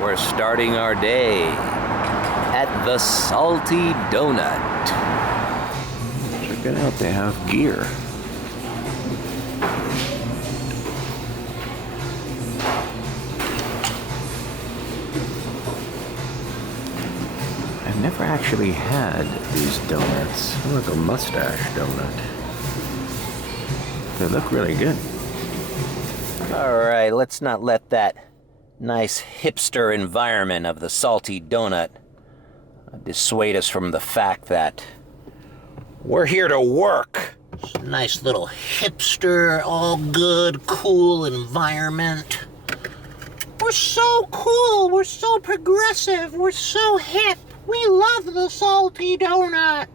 we're starting our day at the Salty Donut. Check it out, they have gear. I've never actually had these donuts. They're like a mustache donut. They look really good. All right, let's not let that nice hipster environment of the Salty Donut dissuade us from the fact that we're here to work. It's a nice little hipster, all good, cool environment. We're so cool, we're so progressive, we're so hip. We love the Salty Donut.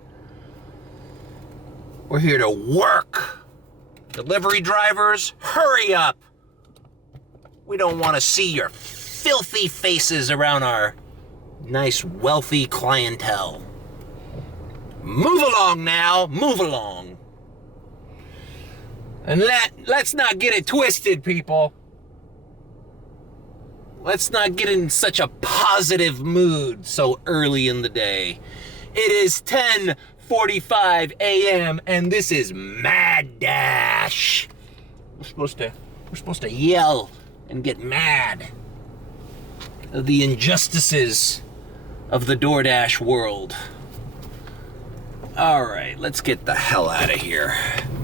We're here to work. Delivery drivers, hurry up. We don't want to see your filthy faces around our nice, wealthy clientele. Move along now, move along. And let's not get it twisted, people. Let's not get in such a positive mood so early in the day. It is 10:45 a.m. and this is Mad Dash. We're supposed to yell and get mad of the injustices of the DoorDash world. All right, let's get the hell out of here.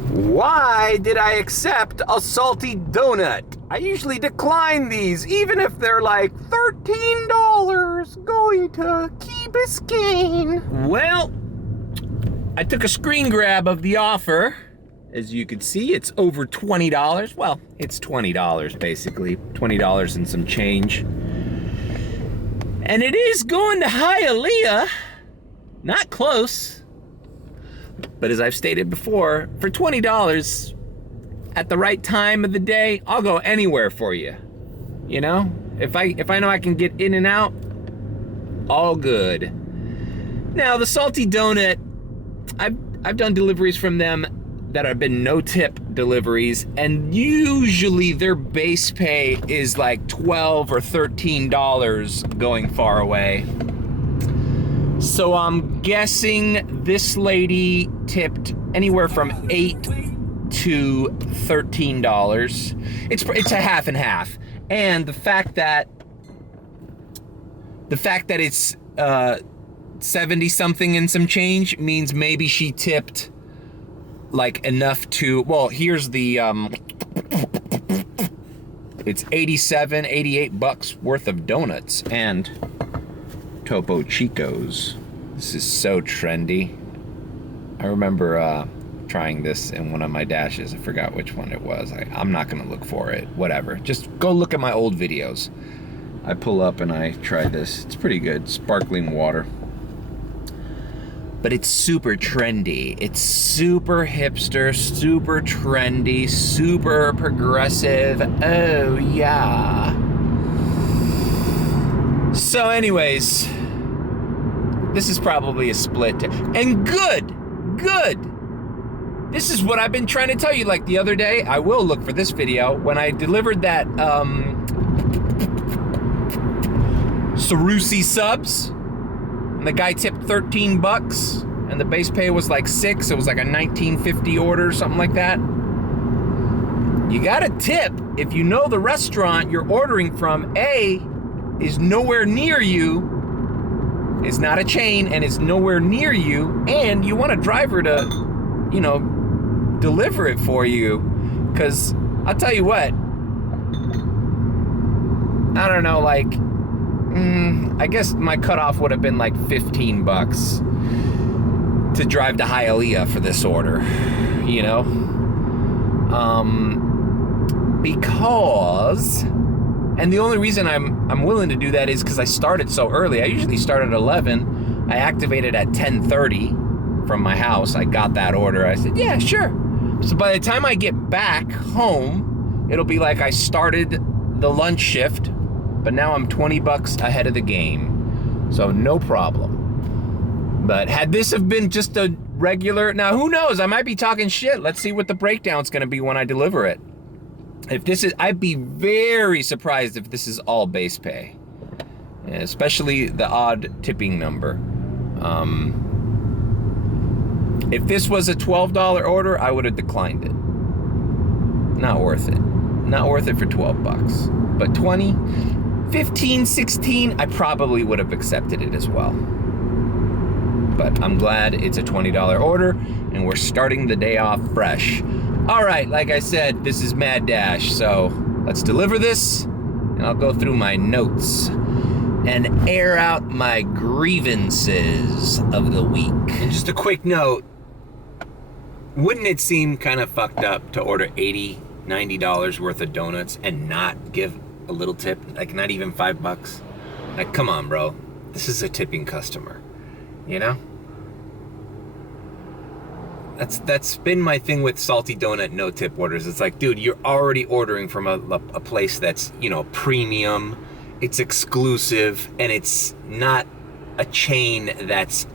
Why did I accept a Salty Donut? I usually decline these, even if they're like $13 going to Key Biscayne. Well, I took a screen grab of the offer. As you can see, it's over $20. Well, it's $20 basically, $20 and some change. And it is going to Hialeah. Not close. But as I've stated before, for $20, at the right time of the day, I'll go anywhere for you. You know? If I know I can get in and out, all good. Now, the Salty Donut, I've done deliveries from them that have been no-tip deliveries, and usually their base pay is like $12 or $13 going far away. So I'm guessing this lady tipped anywhere from $8 to $13. It's a half and half, and the fact that it's 70 something and some change means maybe she tipped like enough to, well, here's the it's 87, 88 bucks worth of donuts and Topo Chicos. This is so trendy. I remember trying this in one of my dashes. I forgot which one it was. I'm not gonna look for it. Whatever. Just go look at my old videos. I pull up and I try this. It's pretty good. Sparkling water. But it's super trendy. It's super hipster, super trendy, super progressive. Oh yeah. So anyways, this is probably a split. And good. This is what I've been trying to tell you. Like the other day, I will look for this video, when I delivered that Sarusi subs, and the guy tipped 13 bucks, and the base pay was like $6. It was like a $19.50 order or something like that. You gotta tip if you know the restaurant you're ordering from, A, is nowhere near you, is not a chain, and is nowhere near you, and you want a driver to, you know, deliver it for you. Because I'll tell you what, I don't know, like, I guess my cutoff would have been like 15 bucks to drive to Hialeah for this order, you know? Because, and the only reason I'm willing to do that is because I started so early. I usually start at 11. I activated at 10:30 from my house. I got that order. I said, yeah, sure. So by the time I get back home, it'll be like I started the lunch shift, but now I'm 20 bucks ahead of the game. So no problem. But had this have been just a regular, now who knows, I might be talking shit. Let's see what the breakdown's gonna be when I deliver it. If this is, I'd be very surprised if this is all base pay. especially the odd tipping number. If this was a $12 order, I would have declined it. Not worth it. Not worth it for 12 bucks. But 20, 15, 16, I probably would have accepted it as well. But I'm glad it's a $20 order and we're starting the day off fresh. All right, like I said, this is Mad Dash, so let's deliver this and I'll go through my notes and air out my grievances of the week. And just a quick note, wouldn't it seem kind of fucked up to order $80, $90 worth of donuts and not give a little tip, like not even $5? Like, come on, bro. This is a tipping customer, you know? That's been my thing with salty donut no tip orders. It's like, dude, you're already ordering from a place that's, you know, premium, it's exclusive, and it's not a chain that's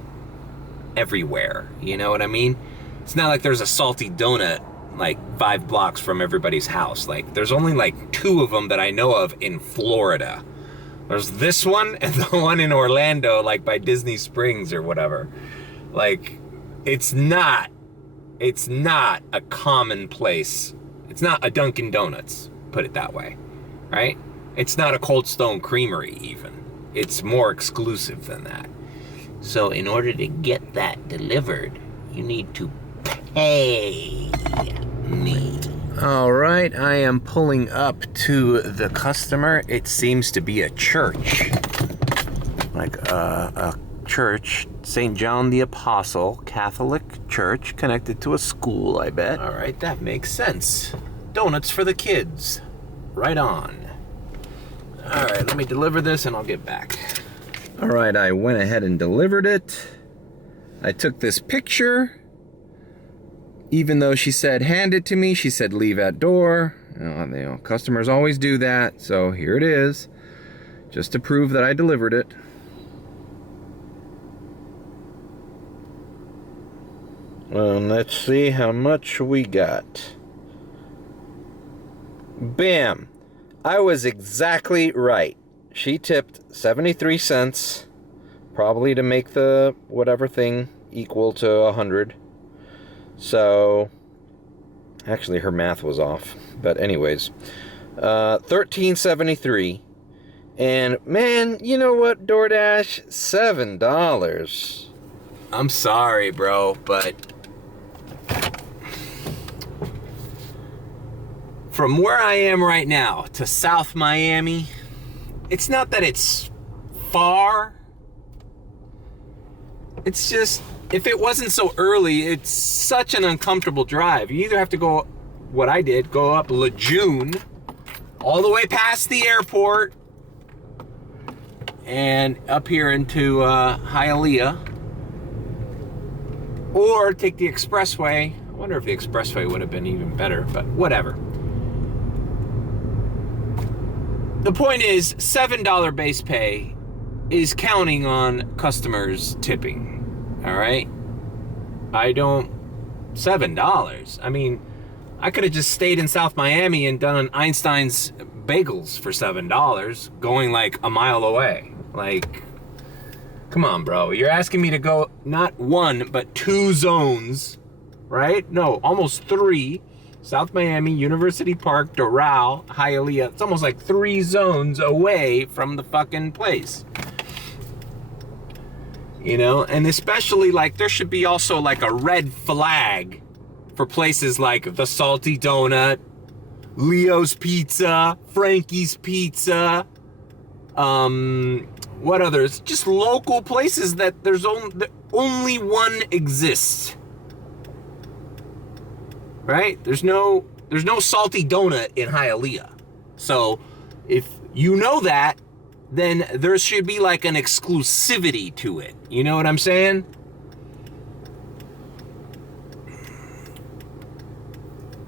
everywhere. You know what I mean? It's not like there's a salty donut like 5 blocks from everybody's house. Like, there's only like 2 of them that I know of in Florida. There's this one and the one in Orlando, like by Disney Springs or whatever. Like, it's not a common place. It's not a Dunkin' Donuts, put it that way, right? It's not a Cold Stone Creamery even. It's more exclusive than that. So in order to get that delivered, you need to pay me. All right, I am pulling up to the customer. It seems to be a church, like a church, St. John the Apostle Catholic Church, connected to a school, I bet. All right, that makes sense. Donuts for the kids. Right on. All right, let me deliver this and I'll get back. All right, I went ahead and delivered it. I took this picture. Even though she said hand it to me, she said leave at door. You know, customers always do that, so here it is, just to prove that I delivered it. Well, let's see how much we got. Bam! I was exactly right. She tipped 73 cents, probably to make the whatever thing equal to 100. So, actually her math was off, but anyways, $13.73. And man, you know what, DoorDash? $7. I'm sorry, bro, but from where I am right now to South Miami, it's not that it's far. It's just, if it wasn't so early, it's such an uncomfortable drive. You either have to go, what I did, go up Lejeune, all the way past the airport, and up here into Hialeah, or take the expressway. I wonder if the expressway would have been even better, but whatever. The point is, $7 base pay is counting on customers tipping. All right? $7. I mean, I could have just stayed in South Miami and done Einstein's Bagels for $7, going like a mile away. Like, come on, bro. You're asking me to go not 1, but 2 zones, right? No, almost 3. South Miami, University Park, Doral, Hialeah. It's almost like 3 zones away from the fucking place. You know, and especially like there should be also like a red flag for places like the Salty Donut, Leo's Pizza, Frankie's Pizza, what others? Just local places that there's only one exists. Right? There's no Salty Donut in Hialeah. So if you know that, then there should be like an exclusivity to it. You know what I'm saying?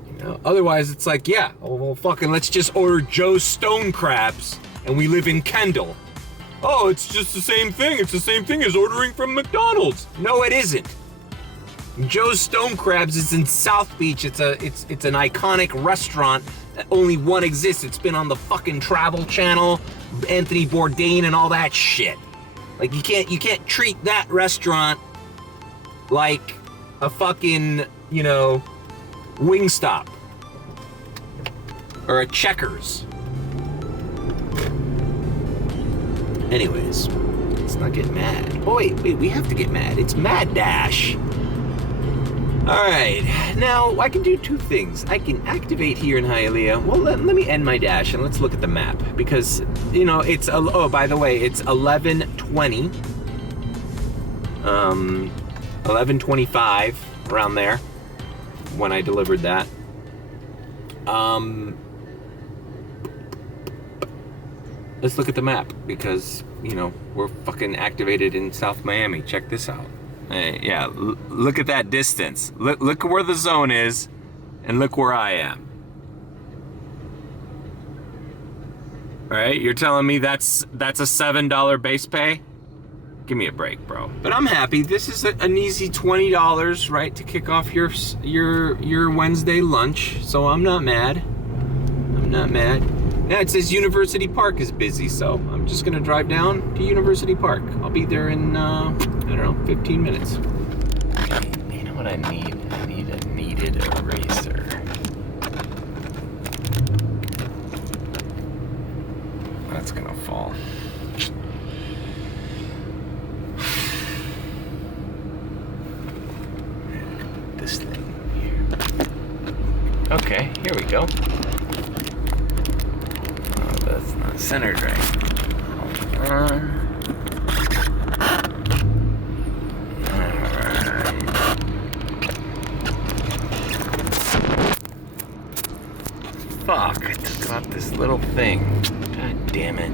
You know, otherwise it's like, yeah, well, fucking let's just order Joe's Stone Crabs and we live in Kendall. Oh, it's just the same thing. It's the same thing as ordering from McDonald's. No, it isn't. Joe's Stone Crabs is in South Beach. It's an iconic restaurant only one exists. It's been on the fucking Travel Channel, Anthony Bourdain and all that shit. Like, you can't treat that restaurant like a fucking, you know, Wingstop or a Checkers. Anyways, let's not get mad. Oh wait, we have to get mad. It's Mad Dash. All right, now I can do two things. I can activate here in Hialeah. Well, let me end my dash and let's look at the map because, you know, it's, oh, by the way, it's 11:20, 11:25, around there when I delivered that. Let's look at the map because, you know, we're fucking activated in South Miami. Check this out. Yeah, look at that distance. Look where the zone is, and look where I am. All right, you're telling me that's a $7 base pay? Give me a break, bro. But I'm happy. This is an easy $20, right, to kick off your Wednesday lunch. So I'm not mad. I'm not mad. Now it says University Park is busy, so I'm just gonna drive down to University Park. I'll be there in, I don't know, 15 minutes. Okay, you know what I need? I need a kneaded eraser. That's gonna fall. Put this thing here. Okay, here we go. That's not centered right. Hold on. Alright. Fuck, I took out this little thing. God damn it.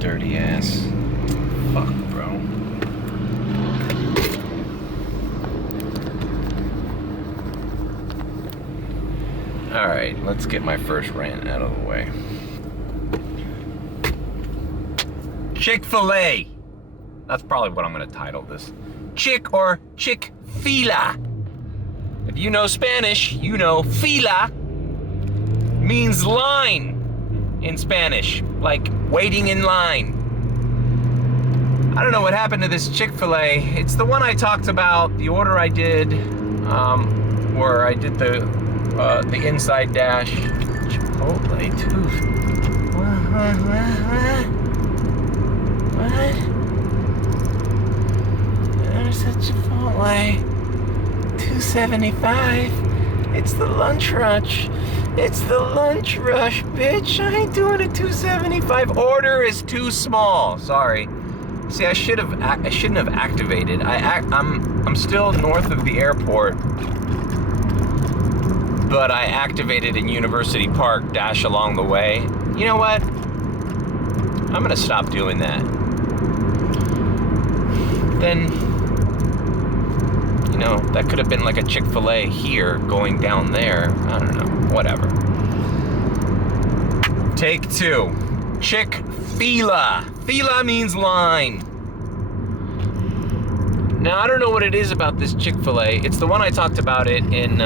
Dirty ass. Fuck, bro. All right, let's get my first rant out of the way. Chick-Fil-A. That's probably what I'm gonna title this. Chick or Chick-Fil-A. If you know Spanish, you know fila means line in Spanish, like waiting in line. I don't know what happened to this Chick-Fil-A. It's the one I talked about, the order I did, where I did the inside dash. Chipotle too. What? There's a Chipotle. $2.75. It's the lunch rush. It's the lunch rush, bitch. I ain't doing a $2.75. Order is too small. Sorry. See, I shouldn't have activated. I'm still north of the airport. But I activated in University Park, dash along the way. You know what? I'm gonna stop doing that. Then, you know, that could have been like a Chick-fil-A here going down there. I don't know, whatever. Take two. Chick-fil-A. Fila means line. Now, I don't know what it is about this Chick-fil-A. It's the one I talked about it in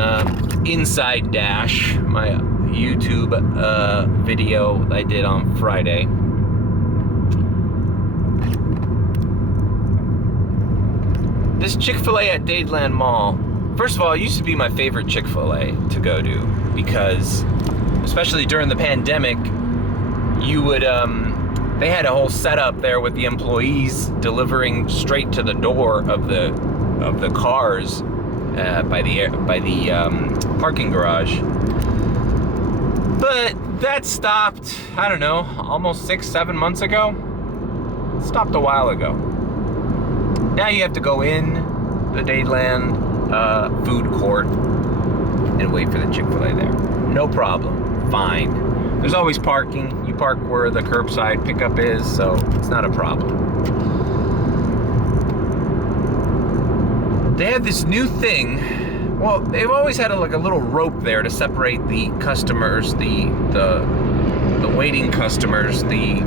Inside Dash, my YouTube video I did on Friday. This Chick-fil-A at Dadeland Mall, first of all, it used to be my favorite Chick-fil-A to go to because, especially during the pandemic, you would, they had a whole setup there with the employees delivering straight to the door of the cars by the parking garage. But that stopped, I don't know, almost 6-7 months ago. It stopped a while ago. Now you have to go in the Dadeland food court and wait for the Chick-fil-A there. No problem, fine. There's always parking. You park where the curbside pickup is, so it's not a problem. They have this new thing. Well, they've always had a little rope there to separate the customers, the waiting customers, the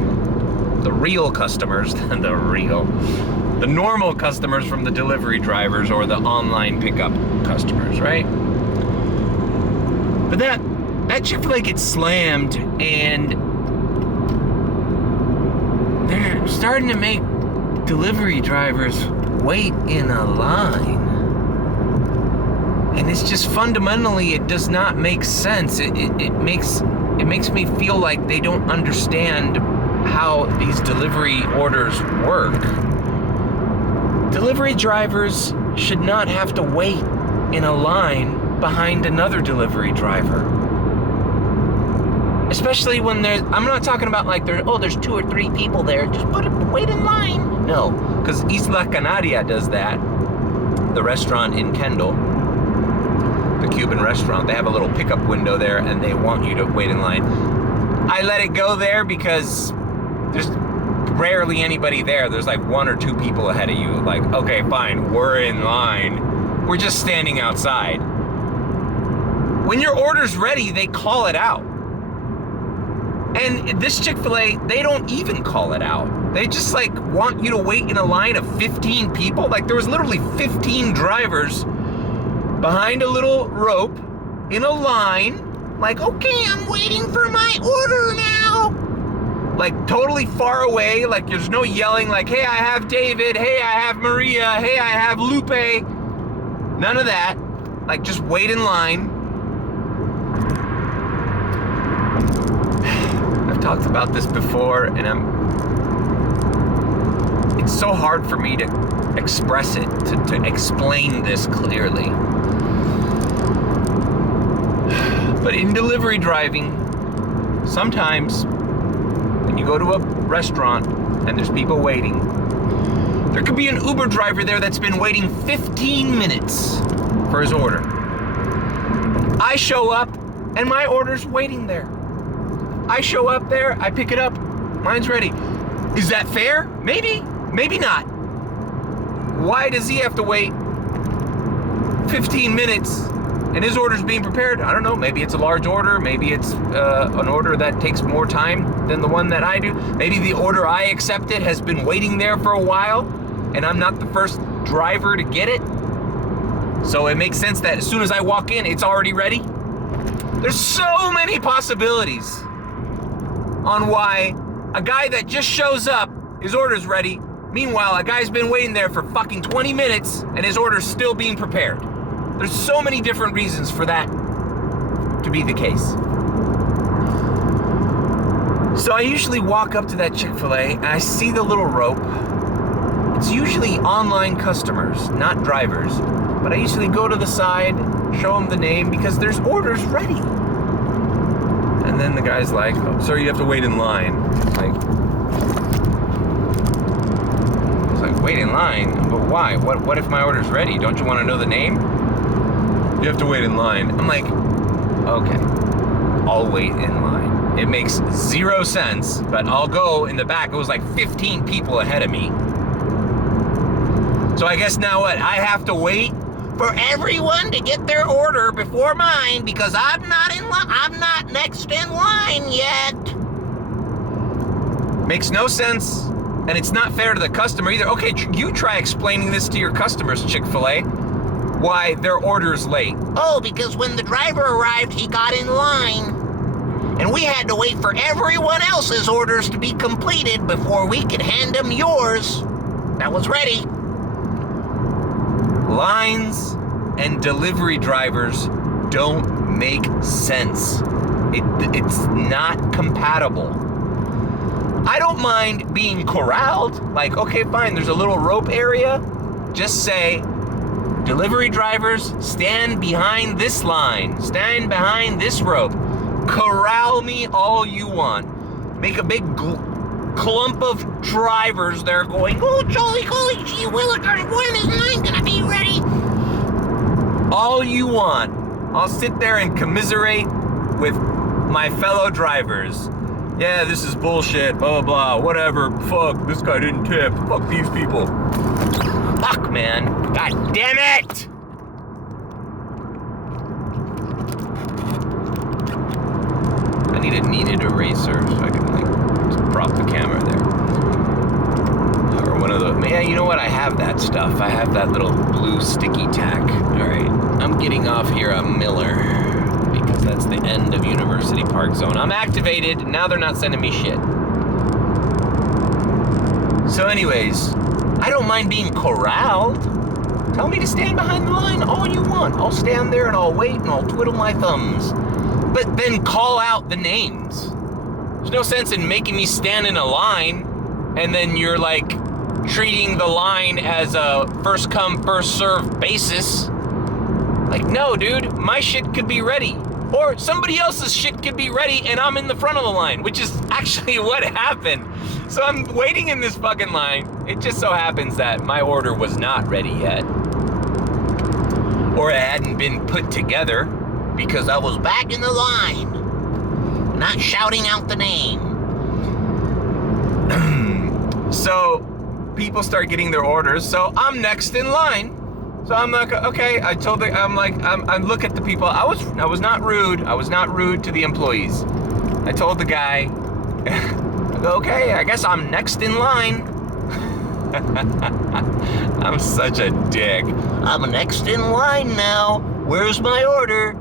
real customers, the the normal customers from the delivery drivers or the online pickup customers, right? But that Chick-fil-A gets slammed, and they're starting to make delivery drivers wait in a line. And it's just fundamentally, it does not make sense. It makes me feel like they don't understand how these delivery orders work. Delivery drivers should not have to wait in a line behind another delivery driver. Especially when I'm not talking about like there's 2 or 3 people there, just wait in line. No, because Isla Canaria does that. The restaurant in Kendall, the Cuban restaurant, they have a little pickup window there and they want you to wait in line. I let it go there because there's rarely anybody there. There's like 1 or 2 people ahead of you. Like, okay, fine, we're in line. We're just standing outside. When your order's ready, they call it out. And this Chick-fil-A, they don't even call it out. They just like want you to wait in a line of 15 people. Like there was literally 15 drivers behind a little rope in a line. Like, okay, I'm waiting for my order now. Like totally far away. Like there's no yelling like, hey, I have David. Hey, I have Maria. Hey, I have Lupe. None of that. Like just wait in line. Talked about this before, and it's so hard for me to express it, to explain this clearly. But in delivery driving, sometimes when you go to a restaurant and there's people waiting, there could be an Uber driver there that's been waiting 15 minutes for his order. I show up and my order's waiting there. I show up there, I pick it up, mine's ready. Is that fair? Maybe, maybe not. Why does he have to wait 15 minutes and his order's being prepared? I don't know, maybe it's a large order, maybe it's an order that takes more time than the one that I do. Maybe the order I accepted has been waiting there for a while and I'm not the first driver to get it. So it makes sense that as soon as I walk in, it's already ready. There's so many possibilities on why a guy that just shows up, his order's ready. Meanwhile, a guy's been waiting there for fucking 20 minutes and his order's still being prepared. There's so many different reasons for that to be the case. So I usually walk up to that Chick-fil-A and I see the little rope. It's usually online customers, not drivers. But I usually go to the side, show them the name because there's orders ready. And then the guy's like, oh, sir, you have to wait in line. I was like, wait in line? But why? What if my order's ready? Don't you want to know the name? You have to wait in line. I'm like, okay, I'll wait in line. It makes 0 sense, but I'll go in the back. It was like 15 people ahead of me. So I guess now what? I have to wait for everyone to get their order before mine because I'm not in line. I'm not next in line yet. Makes no sense, and it's not fair to the customer either. Okay, you try explaining this to your customers, Chick-fil-A, why their order's late. Oh, because when the driver arrived, he got in line, and we had to wait for everyone else's orders to be completed before we could hand them yours. That was ready. Lines and delivery drivers don't make sense. It's not compatible. I don't mind being corralled. Like, okay, fine, there's a little rope area. Just say, delivery drivers, stand behind this line. Stand behind this rope. Corral me all you want. Make a big clump of drivers there going, oh, jolly golly gee willikers, when is mine gonna be ready? All you want. I'll sit there and commiserate with my fellow drivers. Yeah, this is bullshit, blah, blah, blah, whatever, fuck, this guy didn't tip, fuck these people. Fuck, man, god damn it! I need a kneaded eraser so I can, like, just prop the camera there. Or one of the, Yeah, you know what? I have that stuff. I have that little blue sticky tack. All right, I'm getting off here on Miller because that's the end of University Park Zone. I'm activated. Now they're not sending me shit. So anyways, I don't mind being corralled. Tell me to stand behind the line all you want. I'll stand there and I'll wait and I'll twiddle my thumbs. But then call out the names. There's no sense in making me stand in a line and then you're like treating the line as a first come, first served basis. Like, no, dude, my shit could be ready. Or somebody else's shit could be ready and I'm in the front of the line, which is actually what happened. So I'm waiting in this fucking line. It just so happens that my order was not ready yet. Or it hadn't been put together because I was back in the line, not shouting out the name. So people start getting their orders, so I'm next in line. So I'm like, okay, I look at the people. I was not rude. I was not rude to the employees. I told the guy, I go, okay, I guess I'm next in line. I'm such a dick. I'm next in line now. Where's my order?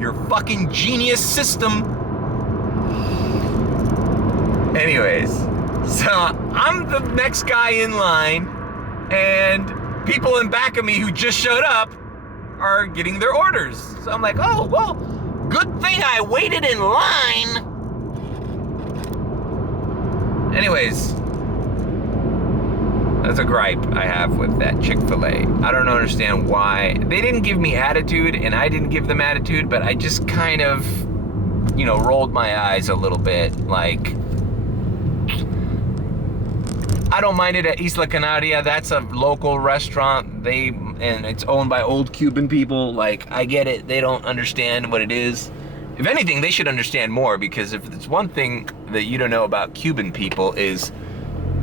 Your fucking genius system. Anyways, so I'm the next guy in line, and people in back of me who just showed up are getting their orders. So I'm like, oh, well, good thing I waited in line. Anyways, that's a gripe I have with that Chick-Fil-A. I don't understand why. They didn't give me attitude, and I didn't give them attitude, but I just kind of, rolled my eyes a little bit. Like, I don't mind it at Isla Canaria. That's a local restaurant. And it's owned by old Cuban people. Like, I get it. They don't understand what it is. If anything, they should understand more, because if it's one thing that you don't know about Cuban people is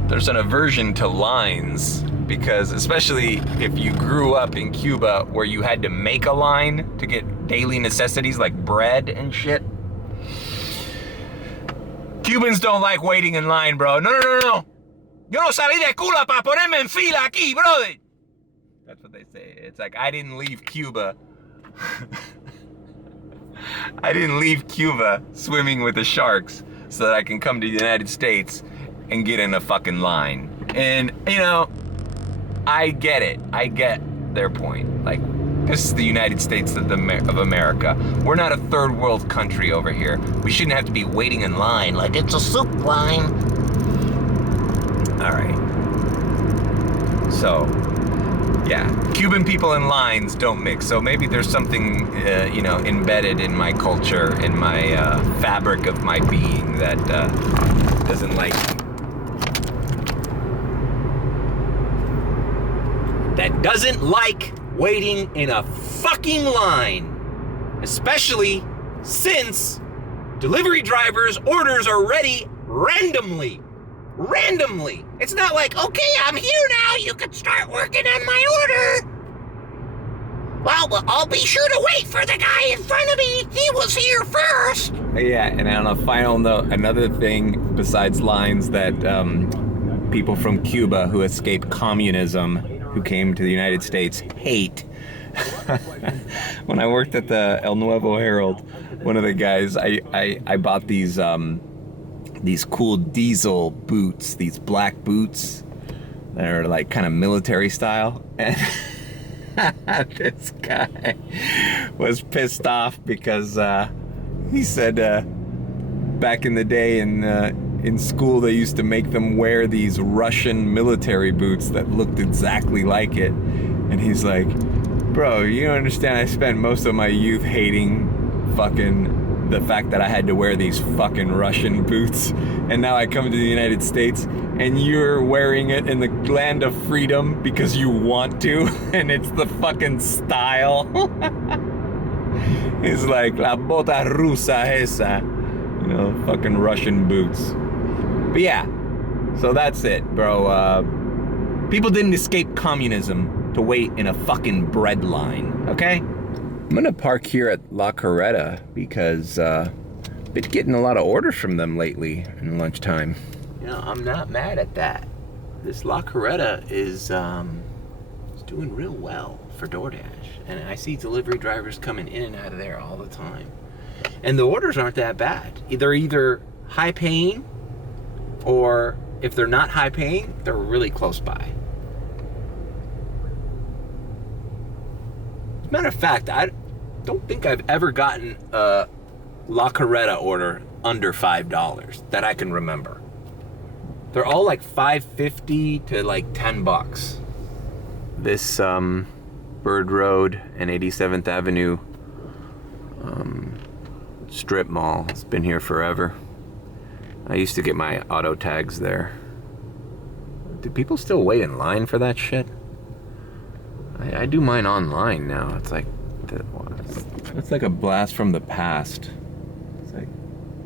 there's an aversion to lines, because especially if you grew up in Cuba where you had to make a line to get daily necessities like bread and shit. Cubans don't like waiting in line, bro. No. Yo no salí de Cuba para ponerme en fila aquí, brother. That's what they say. It's like, I didn't leave Cuba. I didn't leave Cuba swimming with the sharks so that I can come to the United States and get in a fucking line. And, I get it. I get their point. Like, this is the United States of America. We're not a third world country over here. We shouldn't have to be waiting in line like it's a soup line. All right. So, yeah, Cuban people and lines don't mix. So maybe there's something, embedded in my culture, in my fabric of my being that doesn't like me. That doesn't like waiting in a fucking line. Especially since delivery drivers' orders are ready randomly. Randomly. It's not like, okay, I'm here now, you can start working on my order. Well, I'll be sure to wait for the guy in front of me. He was here first. Yeah, and on a final note, another thing besides lines that people from Cuba who escaped communism, who came to the United States, hate. When I worked at the El Nuevo Herald, one of the guys, I bought these cool diesel boots, these black boots that are like kind of military style. And this guy was pissed off because he said back in the day in school they used to make them wear these Russian military boots that looked exactly like it. And he's like, bro, you don't understand, I spent most of my youth hating fucking the fact that I had to wear these fucking Russian boots, and now I come to the United States and you're wearing it in the land of freedom because you want to, and it's the fucking style. It's like la bota rusa esa, fucking Russian boots. But yeah, so that's it, bro. People didn't escape communism to wait in a fucking bread line, okay? I'm gonna park here at La Carreta because I've been getting a lot of orders from them lately in lunchtime. I'm not mad at that. this La Carreta is doing real well for DoorDash. And I see delivery drivers coming in and out of there all the time. And the orders aren't that bad. They're either high paying, or if they're not high paying, they're really close by. As a matter of fact, I don't think I've ever gotten a La Carreta order under $5 that I can remember. They're all like $5.50 to like $10. This Bird Road and 87th Avenue strip mall has been here forever. I used to get my auto tags there. Do people still wait in line for that shit? I do mine online now. It's like it's like a blast from the past. It's like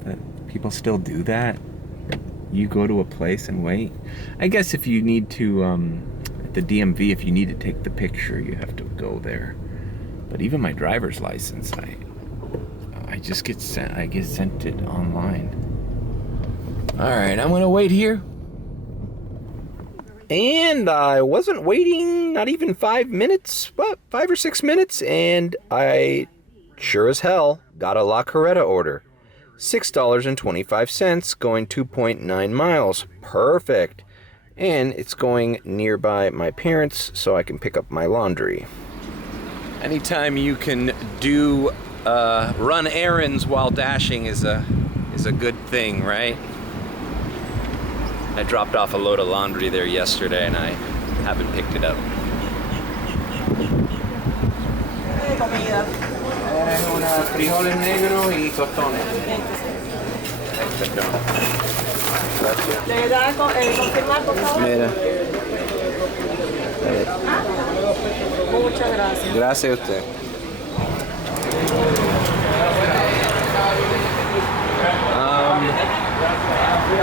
that people still do that. You go to a place and wait. I guess if you need to at the DMV, if you need to take the picture, you have to go there. But even my driver's license, I just get sent. I get sent it online. All right, I'm gonna wait here. And I wasn't waiting not even 5 minutes, what, 5 or 6 minutes, and I sure as hell got a La Carreta order. $6.25, going 2.9 miles. Perfect. And it's going nearby my parents, so I can pick up my laundry. Anytime you can do run errands while dashing is a good thing, right? I dropped off a load of laundry there yesterday and I haven't picked it up. Frijoles negros y tostones. ¿Le da confirmar, por favor? Mira. Muchas gracias. Gracias a usted.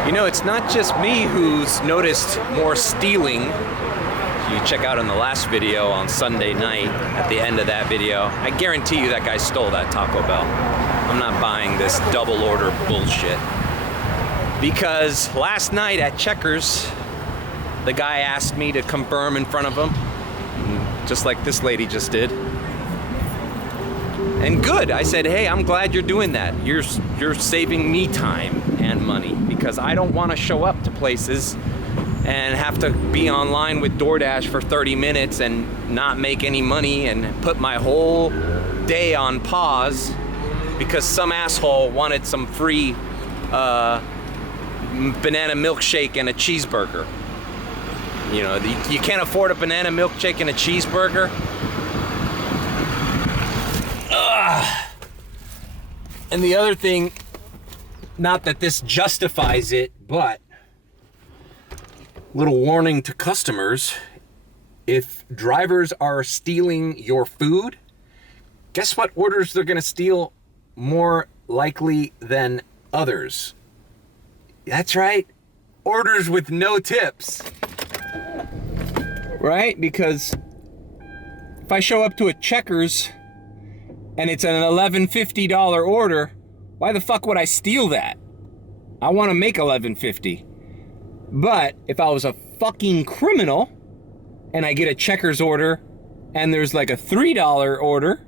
You know, it's not just me who's noticed more stealing. You check out on the last video on Sunday night, at the end of that video, I guarantee you that guy stole that Taco Bell. I'm not buying this double order bullshit. Because last night at Checkers, the guy asked me to confirm in front of him, just like this lady just did. And good, I said, hey, I'm glad you're doing that. You're saving me time and money, because I don't want to show up to places and have to be online with DoorDash for 30 minutes and not make any money and put my whole day on pause because some asshole wanted some free banana milkshake and a cheeseburger. You know, you can't afford a banana milkshake and a cheeseburger. Ugh. And the other thing, not that this justifies it, but little warning to customers: if drivers are stealing your food, guess what orders they're gonna steal more likely than others? That's right, orders with no tips. Right? Because if I show up to a Checkers and it's an $11.50 order, why the fuck would I steal that? I want to make $11.50. But if I was a fucking criminal and I get a Checkers order and there's like a $3 order,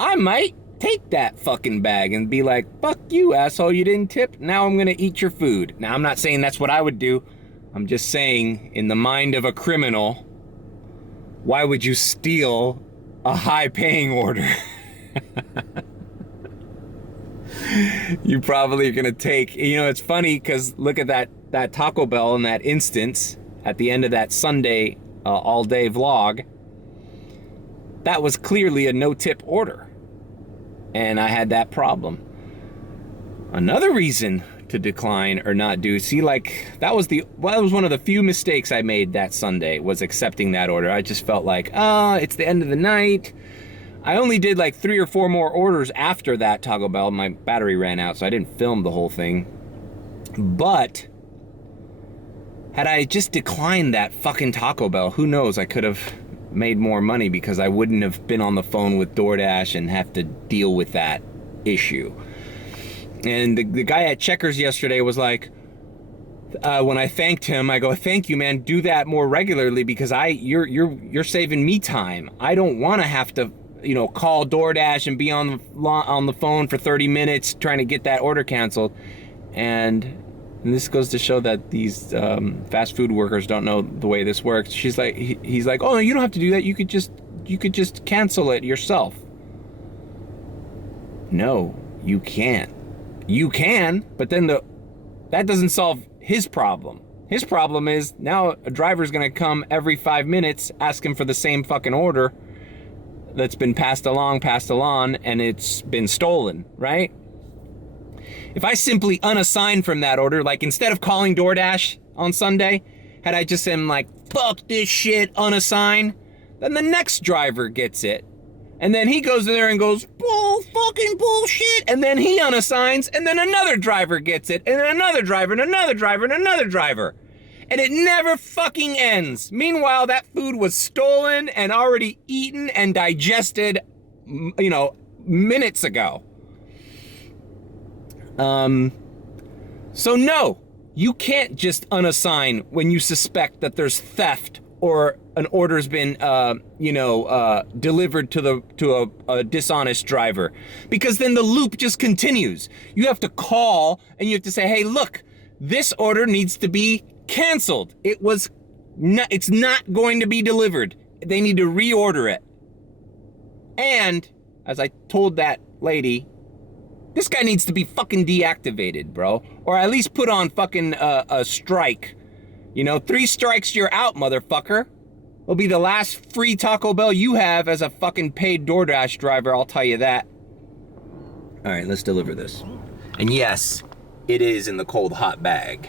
I might take that fucking bag and be like, fuck you, asshole, you didn't tip, now I'm gonna eat your food. Now, I'm not saying that's what I would do. I'm just saying, in the mind of a criminal, why would you steal a high-paying order? You probably are gonna take, you know, it's funny because look at that Taco Bell in that instance at the end of that Sunday all-day vlog. That was clearly a no-tip order, and I had that problem. Another reason to decline or not do, see, like, that was one of the few mistakes I made that Sunday, was accepting that order. I just felt like, it's the end of the night. I only did like 3 or 4 more orders after that Taco Bell. My battery ran out, so I didn't film the whole thing. But had I just declined that fucking Taco Bell, who knows, I could have made more money because I wouldn't have been on the phone with DoorDash and have to deal with that issue. And the guy at Checkers yesterday was like, when I thanked him, I go, "Thank you, man. Do that more regularly because you're saving me time. I don't want to have to, call DoorDash and be on the phone for 30 minutes trying to get that order canceled." And this goes to show that these fast food workers don't know the way this works. He's like, "Oh, you don't have to do that. You could just cancel it yourself." No, you can't. You can, but then that doesn't solve his problem. His problem is now a driver's gonna come every 5 minutes asking for the same fucking order that's been passed along, and it's been stolen, right? If I simply unassigned from that order, like instead of calling DoorDash on Sunday, had I just been like, "Fuck this shit, unassign," then the next driver gets it. And then he goes in there and goes, fucking bullshit. And then he unassigns, and then another driver gets it, and another driver, and another driver, and another driver. And it never fucking ends. Meanwhile, that food was stolen and already eaten and digested, minutes ago. So no, you can't just unassign when you suspect that there's theft or an order's been, delivered to a dishonest driver, because then the loop just continues. You have to call and you have to say, "Hey, look, this order needs to be canceled. It's not going to be delivered. They need to reorder it." And as I told that lady, this guy needs to be fucking deactivated, bro, or at least put on fucking a strike. 3 strikes, you're out, motherfucker. It'll be the last free Taco Bell you have as a fucking paid DoorDash driver, I'll tell you that. All right, let's deliver this. And yes, it is in the cold hot bag.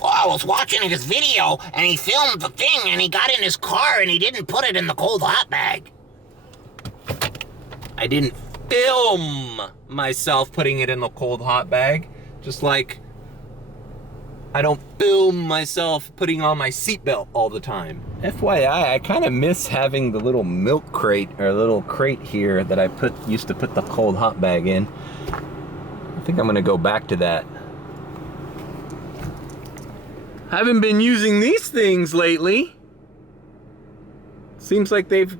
Well, I was watching his video, and he filmed the thing, and he got in his car, and he didn't put it in the cold hot bag. I didn't film myself putting it in the cold hot bag, just like I don't film myself putting on my seatbelt all the time. FYI, I kind of miss having the little milk crate or little crate here that I used to put the cold hot bag in. I think I'm gonna go back to that. I haven't been using these things lately. Seems like they've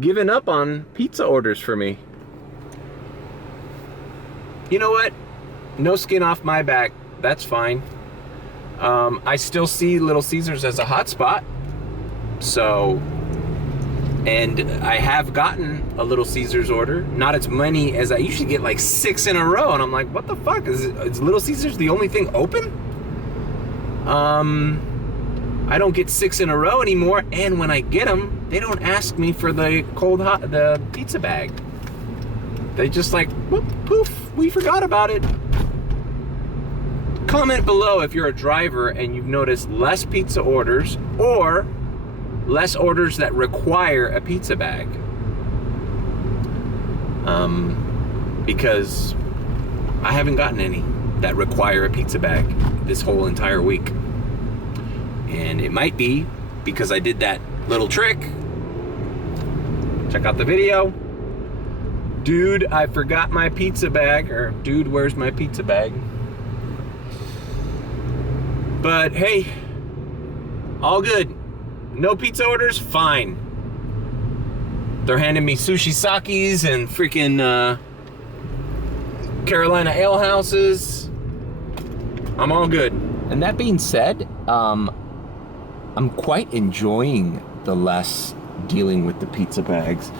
given up on pizza orders for me. You know what? No skin off my back. That's fine. I still see Little Caesars as a hotspot. So, and I have gotten a Little Caesars order. Not as many as I usually get, like 6 in a row. And I'm like, what the fuck? Is Little Caesars the only thing open? I don't get 6 in a row anymore. And when I get them, they don't ask me for the pizza bag. They just like, whoop, poof, we forgot about it. Comment below if you're a driver and you've noticed less pizza orders or less orders that require a pizza bag. Because I haven't gotten any that require a pizza bag this whole entire week. And it might be because I did that little trick. Check out the video. Dude, I forgot my pizza bag, or dude, where's my pizza bag? But hey, all good. No pizza orders, fine. They're handing me sushi sakis and freaking Carolina ale houses. I'm all good. And that being said, I'm quite enjoying the less dealing with the pizza bags.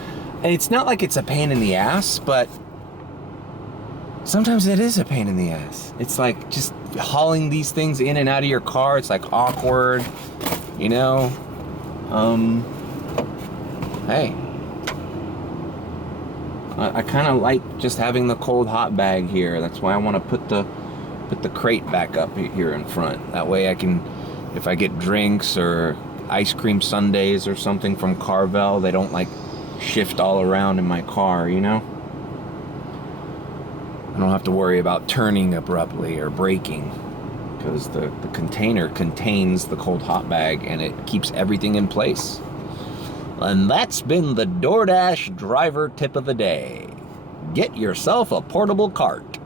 And it's not like it's a pain in the ass, but sometimes it is a pain in the ass. It's like just hauling these things in and out of your car. It's like awkward, Hey, I kind of like just having the cold hot bag here. That's why I want to put the crate back up here in front. That way I can, if I get drinks or ice cream sundaes or something from Carvel, they don't like shift all around in my car, I don't have to worry about turning abruptly or braking, because the container contains the cold hot bag and it keeps everything in place. And that's been the DoorDash driver tip of the day. Get yourself a portable cart.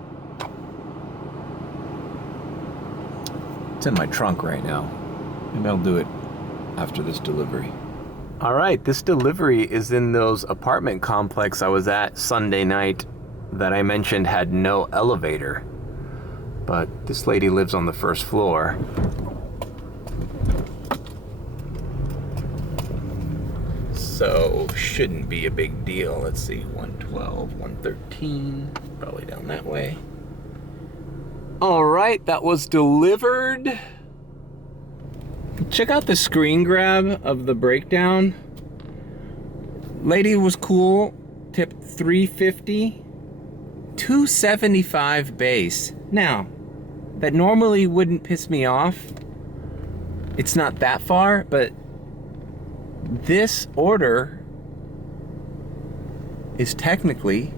It's in my trunk right now. Maybe I'll do it after this delivery. All right, this delivery is in those apartment complex I was at Sunday night that I mentioned had no elevator. But this lady lives on the first floor. So shouldn't be a big deal. Let's see, 112, 113, probably down that way. All right, that was delivered. Check out the screen grab of the breakdown. Lady was cool, tipped $3.50, $2.75 base. Now, that normally wouldn't piss me off. It's not that far, but this order is technically,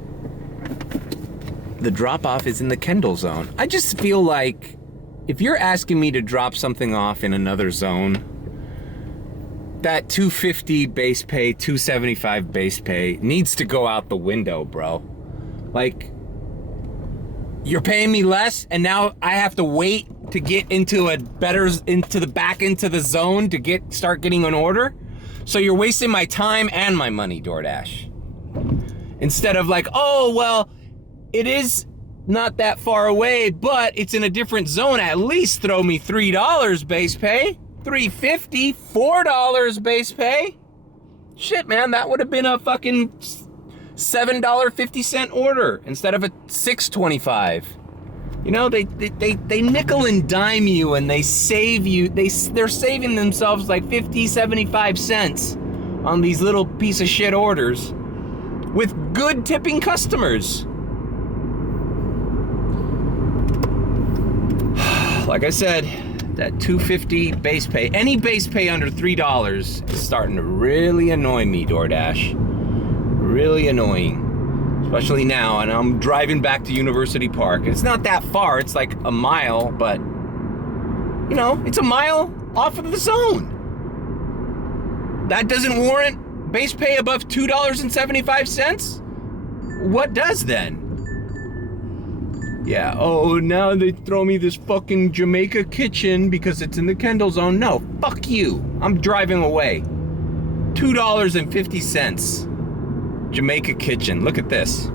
the drop-off is in the Kendall zone. I just feel like if you're asking me to drop something off in another zone, that $2.50 base pay, $2.75 base pay needs to go out the window, bro. Like, you're paying me less, and now I have to wait to get into the zone to start getting an order. So you're wasting my time and my money, DoorDash. Instead of like, oh, well, it is not that far away, but it's in a different zone. At least throw me $3 base pay, $3.50, $4 base pay. Shit, man, that would have been a fucking $7.50 order instead of a $6.25. You know, they nickel and dime you, and they save you. They're saving themselves like 50, 75 cents on these little piece of shit orders with good tipping customers. Like I said, that $2.50 base pay, any base pay under $3 is starting to really annoy me, DoorDash. Really annoying, especially now, and I'm driving back to University Park. It's not that far, it's like a mile, but you know, it's a mile off of the zone. That doesn't warrant base pay above $2.75? What does then? Yeah, oh, now they throw me this fucking Jamaica kitchen because it's in the Kendall zone. No, fuck you. I'm driving away. $2.50. Jamaica kitchen. Look at this.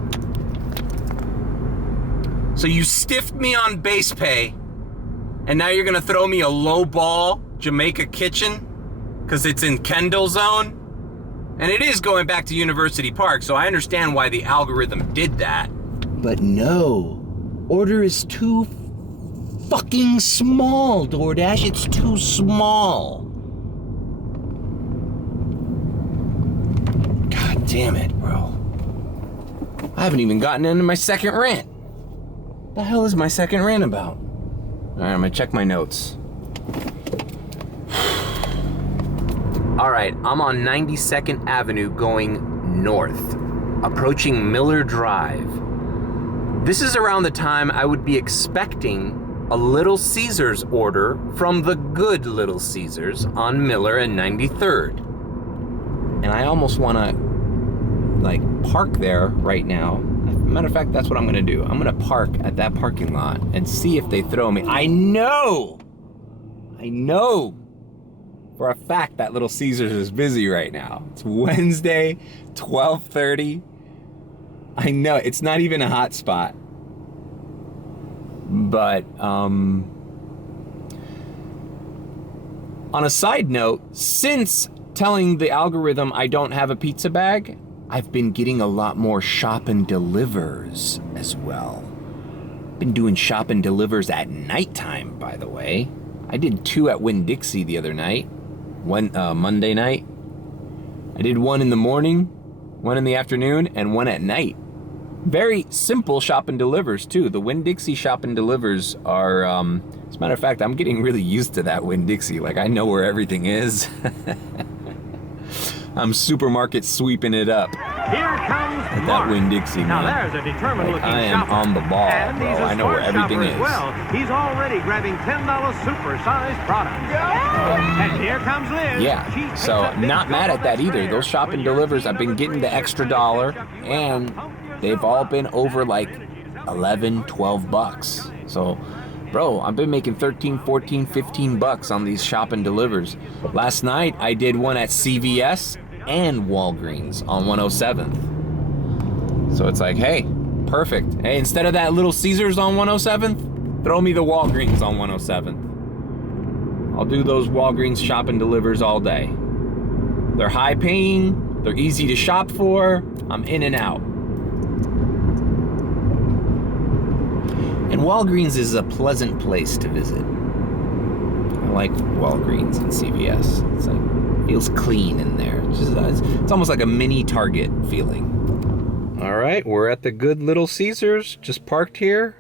So you stiffed me on base pay, and now you're gonna throw me a low ball Jamaica kitchen because it's in Kendall zone? And it is going back to University Park, so I understand why the algorithm did that. But no. Order is too fucking small, DoorDash. It's too small. God damn it, bro. I haven't even gotten into my second rant. The hell is my second rant about? All right, I'm gonna check my notes. All right, I'm on 92nd Avenue going north, approaching Miller Drive. This is around the time I would be expecting a Little Caesars order from the good Little Caesars on Miller and 93rd. And I almost wanna like park there right now. Matter of fact, that's what I'm gonna do. I'm gonna park at that parking lot and see if they throw me. I know for a fact that Little Caesars is busy right now. It's Wednesday, 12:30. I know, it's not even a hot spot. But, on a side note, since telling the algorithm I don't have a pizza bag, I've been getting a lot more shop and delivers as well. Been doing shop and delivers at nighttime, by the way. I did 2 at Winn-Dixie the other night, one Monday night. I did 1 in the morning, 1 in the afternoon, and 1 at night. Very simple shop and delivers too. The Winn-Dixie shop and delivers are, as a matter of fact, I'm getting really used to that Winn-Dixie. Like, I know where everything is. I'm supermarket sweeping it up. Here comes at that Winn-Dixie, man. Now there's a determined looking I am shopper. on the ball, And bro. he's a I know where smart everything shopper is. as well. He's already grabbing $10 super-sized products. And here comes Liz. Yeah, She takes so a big not mad gulp at that of either. extra Those shop air. and When you're delivers, I've been number getting the 3 extra here, dollar, Chuck, you and better pump yourself they've all up. been over like 11, 12 bucks. So Bro, I've been making 13, 14, 15 bucks on these shop and delivers. Last night, I did one at CVS and Walgreens on 107th. So it's like, hey, perfect. Hey, instead of that Little Caesars on 107th, throw me the Walgreens on 107th. I'll do those Walgreens shop and delivers all day. They're high paying, they're easy to shop for, I'm in and out. And Walgreens is a pleasant place to visit. I like Walgreens and CVS. It's like, feels clean in there. It's almost like a mini Target feeling. All right, we're at the good Little Caesars, just parked here,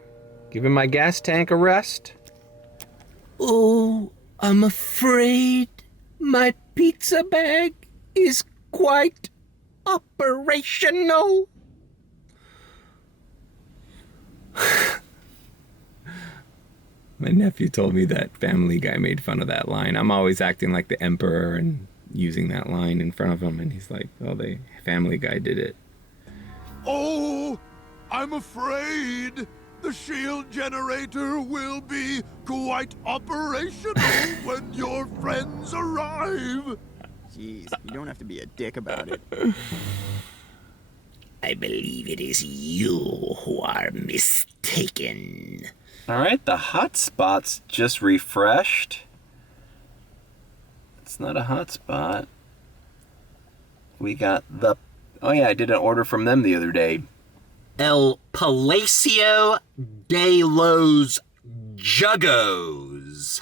giving my gas tank a rest. Oh, I'm afraid my pizza bag is quite operational. My nephew told me that Family Guy made fun of that line. I'm always acting like the emperor and using that line in front of him, and he's like, oh, the Family Guy did it. Oh, I'm afraid the shield generator will be quite operational when your friends arrive. Jeez, you don't have to be a dick about it. I believe it is you who are mistaken. All right, the hotspot's just refreshed. It's not a hotspot. We got the... Oh yeah, I did an order from them the other day. El Palacio de los Juggos.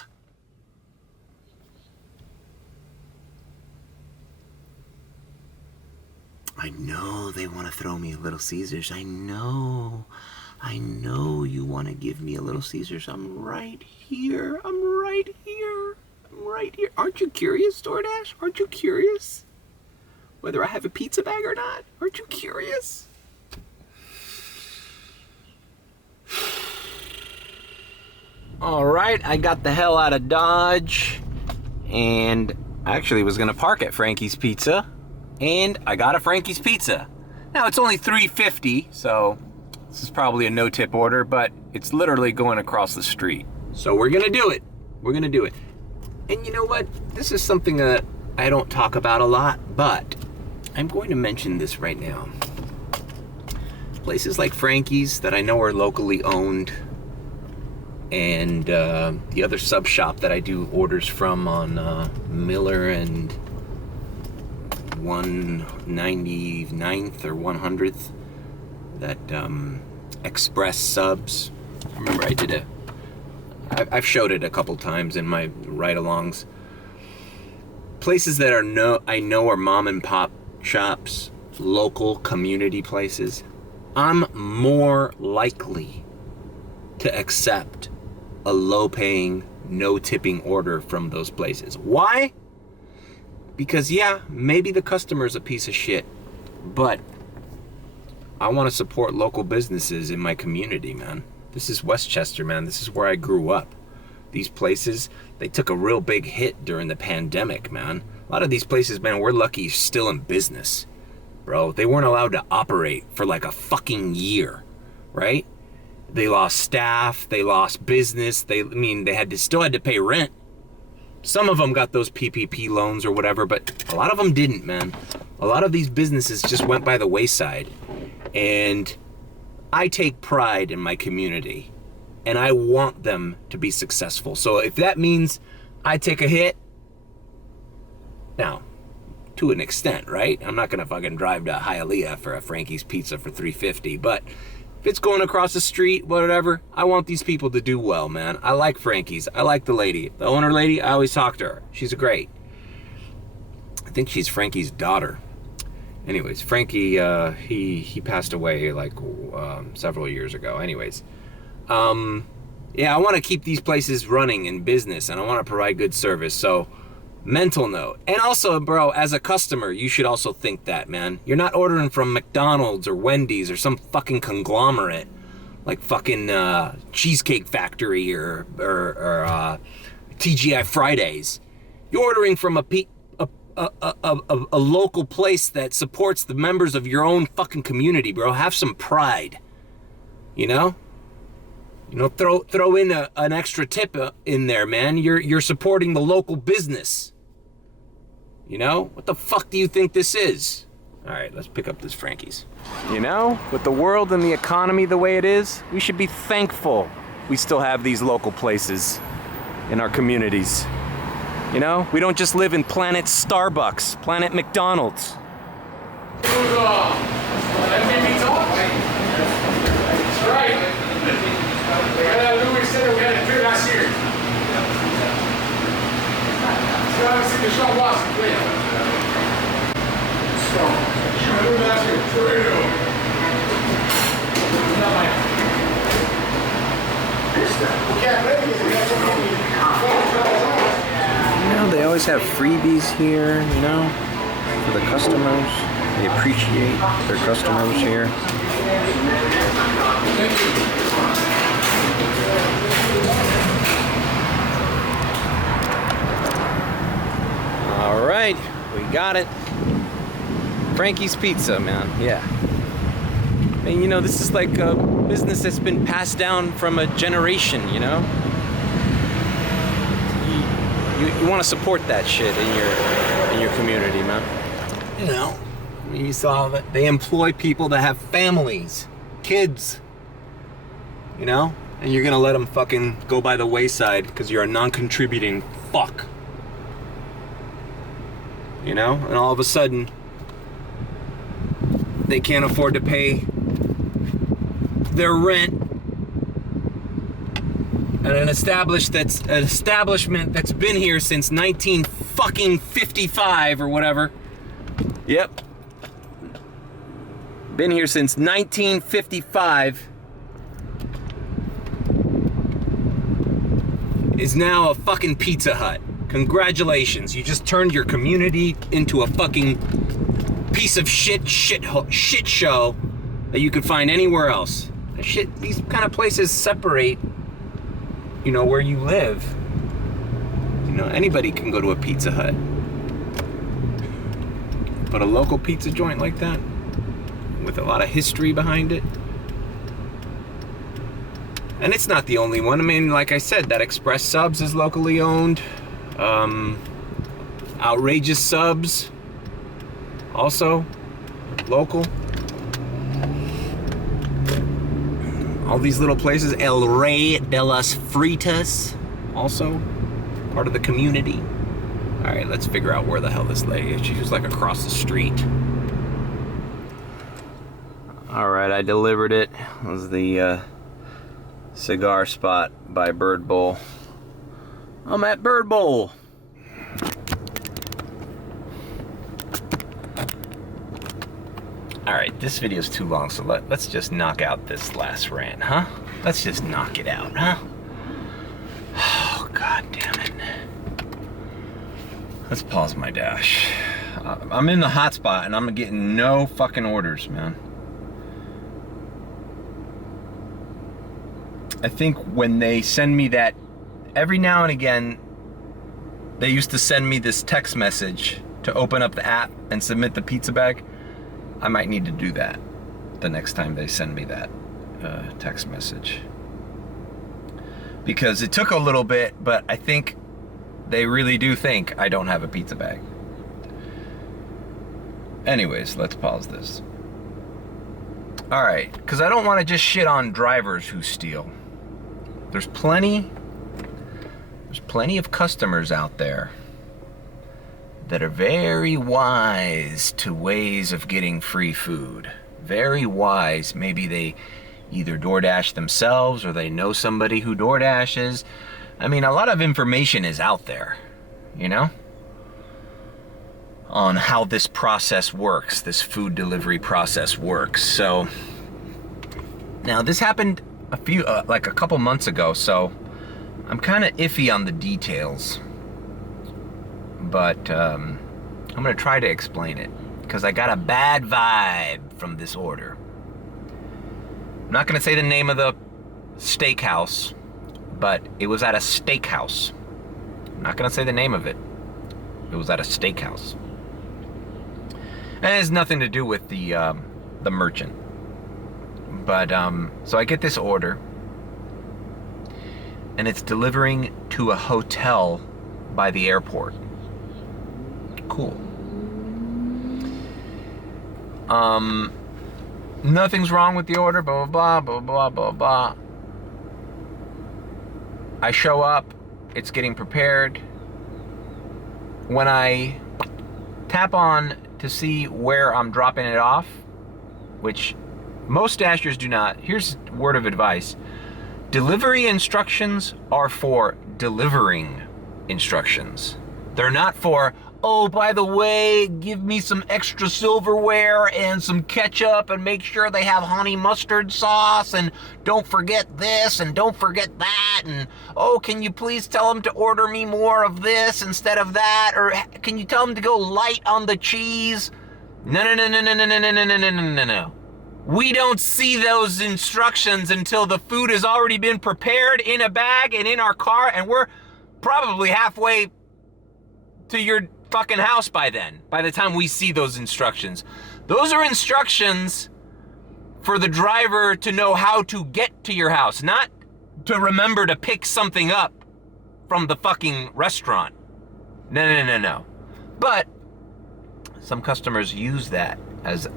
I know they want to throw me a Little Caesars. I know you want to give me a Little Caesars. I'm right here. I'm right here. Aren't you curious, DoorDash? Aren't you curious? Whether I have a pizza bag or not? Aren't you curious? All right, I got the hell out of Dodge. And I actually was going to park at Frankie's Pizza. And I got a Frankie's Pizza. Now, it's only $3.50, so this is probably a no-tip order, but it's literally going across the street. So we're gonna do it. We're gonna do it. And you know what? This is something that I don't talk about a lot, but I'm going to mention this right now. Places like Frankie's that I know are locally owned, and the other sub shop that I do orders from on Miller and 199th or 100th, that Express subs. I remember I did I've showed it a couple times in my ride-alongs. Places that I know are mom and pop shops, local community places. I'm more likely to accept a low-paying, no-tipping order from those places. Why? Because yeah, maybe the customer's a piece of shit, but I want to support local businesses in my community, man. This is Westchester, man. This is where I grew up. These places, they took a real big hit during the pandemic, man. A lot of these places, man, we're lucky still in business. Bro, they weren't allowed to operate for like a fucking year, right? They lost staff, they lost business, they still had to pay rent. Some of them got those PPP loans or whatever, but a lot of them didn't, man. A lot of these businesses just went by the wayside. And I take pride in my community, and I want them to be successful. So if that means I take a hit, now, to an extent, right? I'm not gonna fucking drive to Hialeah for a Frankie's Pizza for $3.50, but if it's going across the street, whatever, I want these people to do well, man. I like Frankie's. I like the lady. The owner lady, I always talk to her. She's great. I think she's Frankie's daughter. Anyways, Frankie, he passed away like several years ago. Anyways, yeah, I want to keep these places running in business, and I want to provide good service. So, mental note. And also, bro, as a customer, you should also think that, man. You're not ordering from McDonald's or Wendy's or some fucking conglomerate like fucking Cheesecake Factory or TGI Fridays. You're ordering from a local place that supports the members of your own fucking community, bro. Have some pride, you know? You know, throw in an extra tip in there, man. You're supporting the local business. You know? What the fuck do you think this is? All right, let's pick up this Frankie's. You know, with the world and the economy the way it is, we should be thankful we still have these local places in our communities. You know, we don't just live in Planet Starbucks, Planet McDonald's. You know, they always have freebies here, you know, for the customers. They appreciate their customers here. All right, we got it. Frankie's Pizza, man, yeah. And you know, this is like a business that's been passed down from a generation, you know? You want to support that shit in your community, man. You know, I mean, you saw that they employ people that have families, kids, you know? And you're gonna let them fucking go by the wayside because you're a non-contributing fuck. You know? And all of a sudden, they can't afford to pay their rent at an establishment that's been here since 1955 or whatever. Yep. Been here since 1955. Is now a fucking Pizza Hut. Congratulations, you just turned your community into a fucking piece of shit show that you could find anywhere else. These kind of places separate, you know, where you live. You know, anybody can go to a Pizza Hut. But a local pizza joint like that, with a lot of history behind it. And it's not the only one. I mean, like I said, that Express Subs is locally owned. Outrageous Subs, also local. All these little places. El Rey de las Fritas, also part of the community. All right, let's figure out where the hell this lady is. She was like across the street. All right, I delivered it. It was the cigar spot by Bird Bowl. I'm at Bird Bowl. All right, this video's too long, so let's just knock out this last rant, huh? Let's just knock it out, huh? Oh, God damn it. Let's pause my dash. I'm in the hotspot and I'm getting no fucking orders, man. I think when they send me that, every now and again, they used to send me this text message to open up the app and submit the pizza bag. I might need to do that the next time they send me that text message. Because it took a little bit, but I think they really do think I don't have a pizza bag. Anyways, let's pause this. All right, because I don't want to just shit on drivers who steal. There's plenty of customers out there that are very wise to ways of getting free food. Very wise. Maybe they either DoorDash themselves or they know somebody who DoorDashes. I mean, a lot of information is out there, you know, on how this process works, this food delivery process works. So now this happened like a couple months ago, so I'm kind of iffy on the details, but I'm gonna try to explain it because I got a bad vibe from this order. I'm not gonna say the name of the steakhouse, but it was at a steakhouse. I'm not gonna say the name of it. It was at a steakhouse. And it has nothing to do with the merchant. But so I get this order, and it's delivering to a hotel by the airport. Cool. Nothing's wrong with the order, blah, blah, blah, blah, blah, blah. I show up, it's getting prepared. When I tap on to see where I'm dropping it off, which most Dashers do not, here's a word of advice. Delivery instructions are for delivering instructions. They're not for, oh, by the way, give me some extra silverware and some ketchup and make sure they have honey mustard sauce and don't forget this and don't forget that and, oh, can you please tell them to order me more of this instead of that, or can you tell them to go light on the cheese? No. We don't see those instructions until the food has already been prepared in a bag and in our car, and we're probably halfway to your fucking house by then, by the time we see those instructions. Those are instructions for the driver to know how to get to your house, not to remember to pick something up from the fucking restaurant. No. But some customers use that as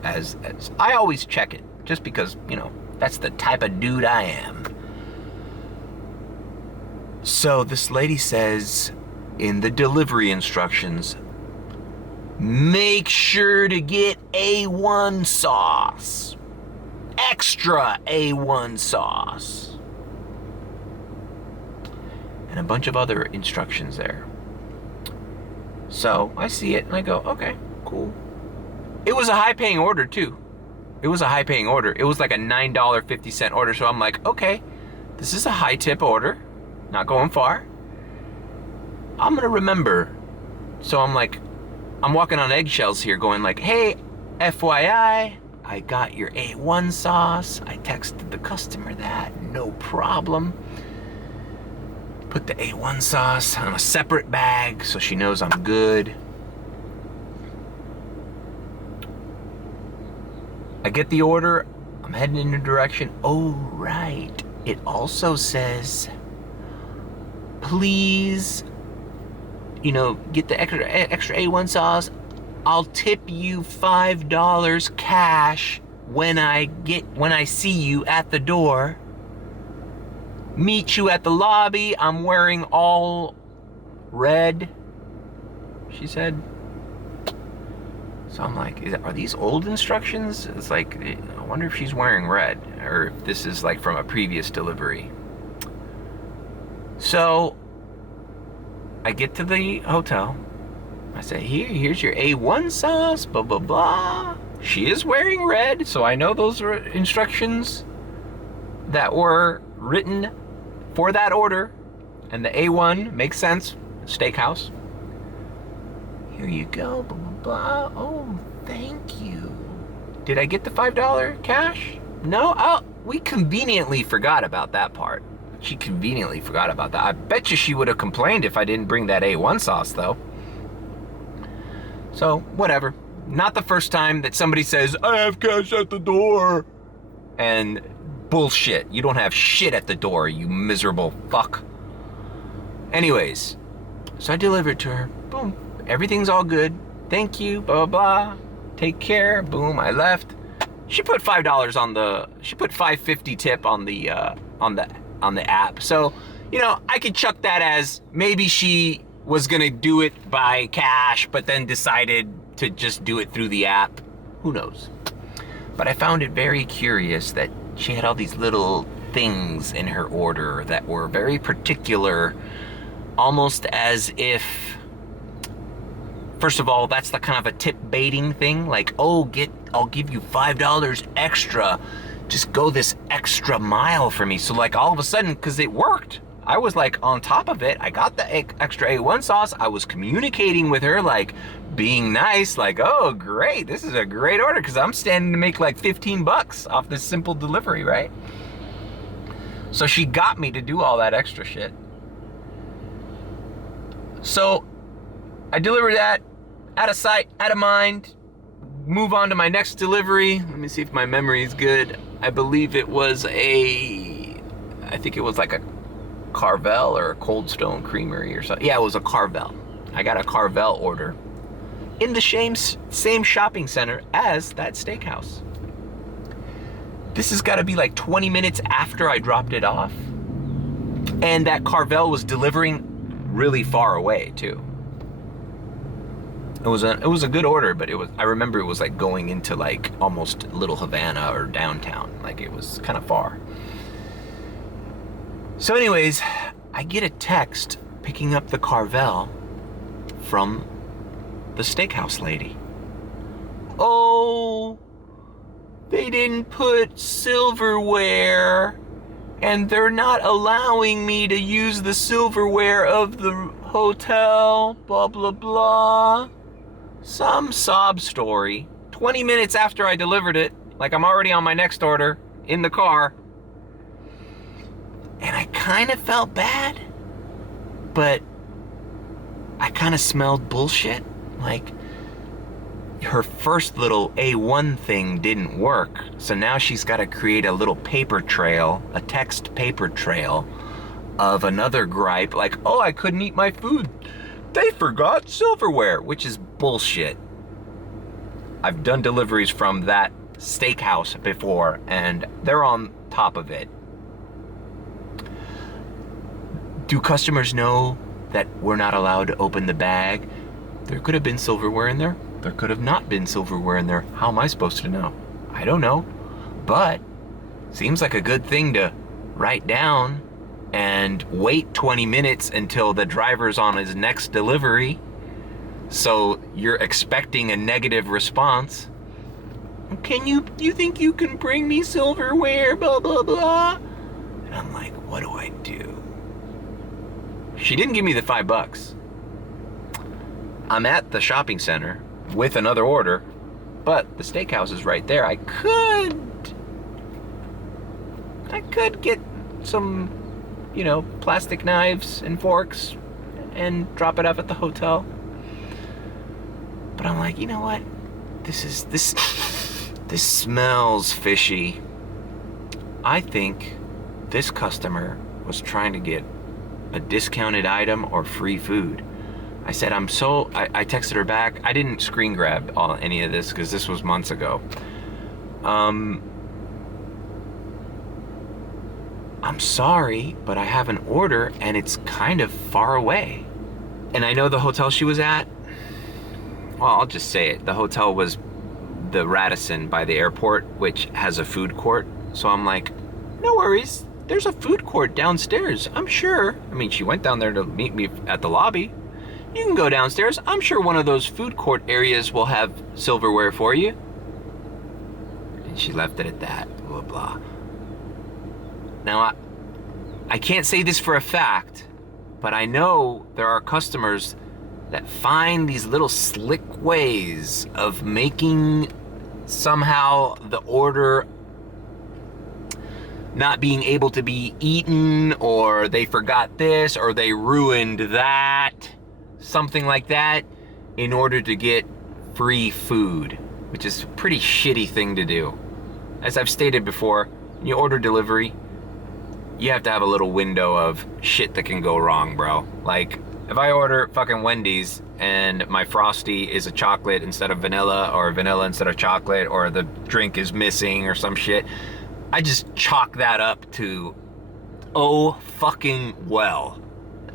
I always check it, just because, you know, that's the type of dude I am. So this lady says in the delivery instructions, make sure to get A1 sauce. Extra A1 sauce. And a bunch of other instructions there. So I see it and I go, okay, cool. It was a high-paying order too. It was a high-paying order. It was like a $9.50 order. So I'm like, okay, this is a high-tip order. Not going far. I'm gonna remember. So I'm like, I'm walking on eggshells here going like, hey, FYI, I got your A1 sauce. I texted the customer that, no problem. Put the A1 sauce on a separate bag so she knows I'm good. I get the order, I'm heading in a direction. Oh, right. It also says, please, you know, get the extra A1 sauce. I'll tip you $5 cash when I see you at the door. Meet you at the lobby. I'm wearing all red, she said. So I'm like, are these old instructions? It's like, I wonder if she's wearing red or if this is like from a previous delivery. So I get to the hotel. I say, here's your A1 sauce, blah, blah, blah. She is wearing red, so I know those are instructions that were written for that order. And the A1 makes sense, steakhouse. Here you go, blah, blah, blah. Oh, thank you. Did I get the $5 cash? No? Oh, we conveniently forgot about that part. She conveniently forgot about that. I bet you she would have complained if I didn't bring that A1 sauce, though. So, whatever. Not the first time that somebody says, I have cash at the door. And bullshit. You don't have shit at the door, you miserable fuck. Anyways, so I delivered to her. Boom. Everything's all good. Thank you, blah, blah, blah. Take care. Boom, I left. She put she put $5.50 tip on the app. So, you know, I could chuck that as maybe she was gonna do it by cash, but then decided to just do it through the app. Who knows? But I found it very curious that she had all these little things in her order that were very particular, almost as if, first of all, that's the kind of a tip baiting thing, like, oh, I'll give you $5 extra, just go this extra mile for me. So like all of a sudden, because it worked, I was like on top of it. I got the extra A1 sauce. I was communicating with her, like being nice, like, oh, great, this is a great order, because I'm standing to make like 15 bucks off this simple delivery, right? So she got me to do all that extra shit. So I delivered that, out of sight, out of mind, move on to my next delivery. Let me see if my memory is good. I believe it was I think it was like a Carvel or Cold Stone Creamery or something. Yeah, it was a Carvel. I got a Carvel order in the same shopping center as that steakhouse. This has got to be like 20 minutes after I dropped it off. And that Carvel was delivering really far away too. It was a good order, but I remember it was like going into like almost Little Havana or downtown. Like it was kind of far. So anyways, I get a text picking up the Carvel from the steakhouse lady. Oh, they didn't put silverware, and they're not allowing me to use the silverware of the hotel, blah, blah, blah. Some sob story. 20 minutes after I delivered it, like I'm already on my next order, in the car. And I kind of felt bad, but I kind of smelled bullshit. Like, her first little A1 thing didn't work, so now she's got to create a little paper trail, a text paper trail of another gripe, like, oh, I couldn't eat my food. They forgot silverware, which is bullshit. I've done deliveries from that steakhouse before, and they're on top of it. Do customers know that we're not allowed to open the bag? There could have been silverware in there. There could have not been silverware in there. How am I supposed to know? I don't know. But seems like a good thing to write down and wait 20 minutes until the driver's on his next delivery. So you're expecting a negative response. You think you can bring me silverware, blah, blah, blah? And I'm like, what do I do? She didn't give me the $5. I'm at the shopping center with another order, but the steakhouse is right there. I could get some, plastic knives and forks and drop it off at the hotel. But I'm like, you know what? This smells fishy. I think this customer was trying to get a discounted item or free food. I said, I texted her back. I didn't screen grab any of this because this was months ago. I'm sorry, but I have an order and it's kind of far away. And I know the hotel she was at, well, I'll just say it. The hotel was the Radisson by the airport, which has a food court. So I'm like, no worries. There's a food court downstairs, I'm sure. I mean, she went down there to meet me at the lobby. You can go downstairs. I'm sure one of those food court areas will have silverware for you. And she left it at that, blah, blah. Now, I can't say this for a fact, but I know there are customers that find these little slick ways of making somehow the order not being able to be eaten, or they forgot this, or they ruined that, something like that, in order to get free food, which is a pretty shitty thing to do. As I've stated before, when you order delivery, you have to have a little window of shit that can go wrong, bro. Like, if I order fucking Wendy's and my Frosty is a chocolate instead of vanilla, or vanilla instead of chocolate, or the drink is missing or some shit, I just chalk that up to, oh fucking well.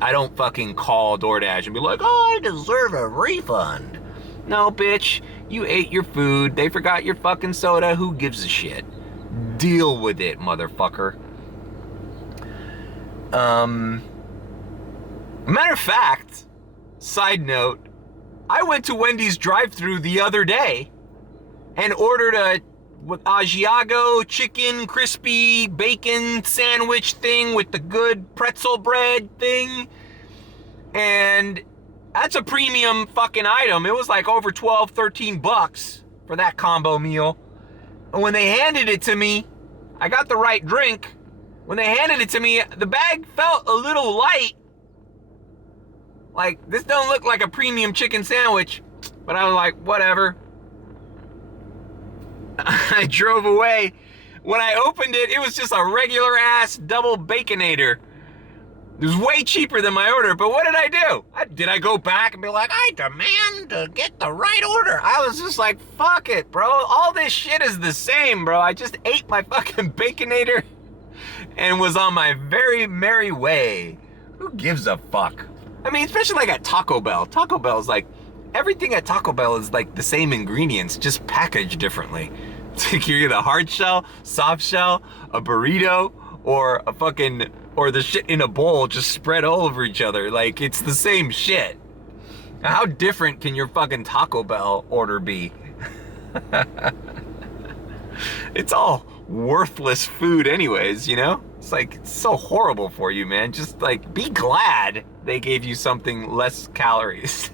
I don't fucking call DoorDash and be like, oh, I deserve a refund. No, bitch, you ate your food, they forgot your fucking soda, who gives a shit? Deal with it, motherfucker. Matter of fact, side note, I went to Wendy's drive-thru the other day and ordered a Asiago chicken crispy bacon sandwich thing with the good pretzel bread thing, and that's a premium fucking item. It was like over $12-13 for that combo meal. And when they handed it to me, I got the right drink. When they handed it to me, the bag felt a little light. Like, this don't look like a premium chicken sandwich, but I was like, whatever. I drove away. When I opened it, it was just a regular ass double baconator. It was way cheaper than my order, but what did I do? Did I go back and be like, I demand to get the right order? I was just like, fuck it, bro. All this shit is the same, bro. I just ate my fucking Baconator and was on my very merry way. Who gives a fuck? I mean, especially like at Taco Bell. Taco Bell's like, everything at Taco Bell is like the same ingredients, just packaged differently. It's like you're either hard shell, soft shell, a burrito, or a fucking, or the shit in a bowl just spread all over each other. Like, it's the same shit. How different can your fucking Taco Bell order be? It's all worthless food anyways, you know? It's like, it's so horrible for you, man. Just like, be glad they gave you something less calories.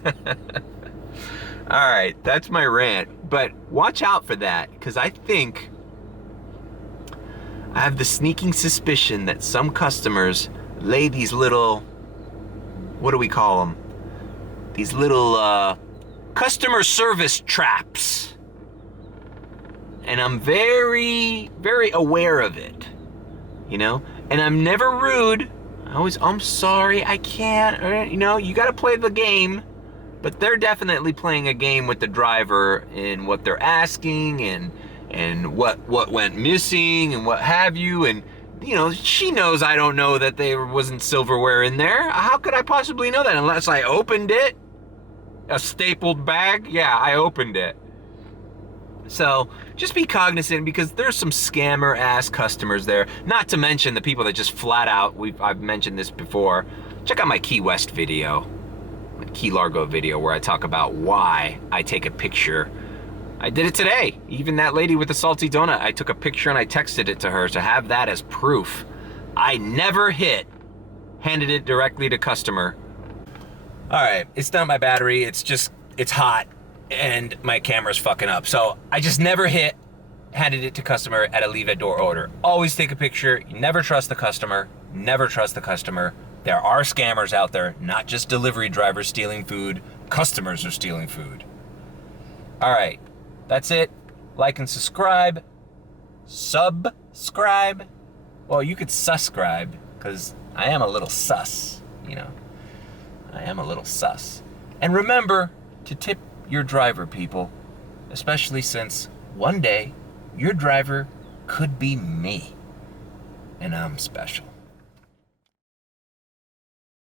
All right, that's my rant. But watch out for that, because I have the sneaking suspicion that some customers lay these little, what do we call them? These little customer service traps. And I'm very, very aware of it, you know? And I'm never rude. I'm sorry, I can't, or, you know, you gotta play the game. But they're definitely playing a game with the driver in what they're asking and what went missing and what have you. And, you know, she knows I don't know that there wasn't silverware in there. How could I possibly know that unless I opened it? A stapled bag? Yeah, I opened it. So just be cognizant, because there's some scammer ass customers there. Not to mention the people that just flat out, I've mentioned this before. Check out my Key West video. Key Largo video where I talk about why I take a picture. I did it today. Even that lady with the salty donut, I took a picture and I texted it to her to have that as proof. I never handed it directly to customer. All right, it's not my battery. It's hot and my camera's fucking up. So I just never handed it to customer at a leave at door order. Always take a picture. You never trust the customer. Never trust the customer. There are scammers out there, not just delivery drivers stealing food. Customers are stealing food. All right, that's it. Like and subscribe. Subscribe. Well, you could subscribe, because I am a little sus, you know. I am a little sus. And remember to tip your driver, people. Especially since one day your driver could be me. And I'm special.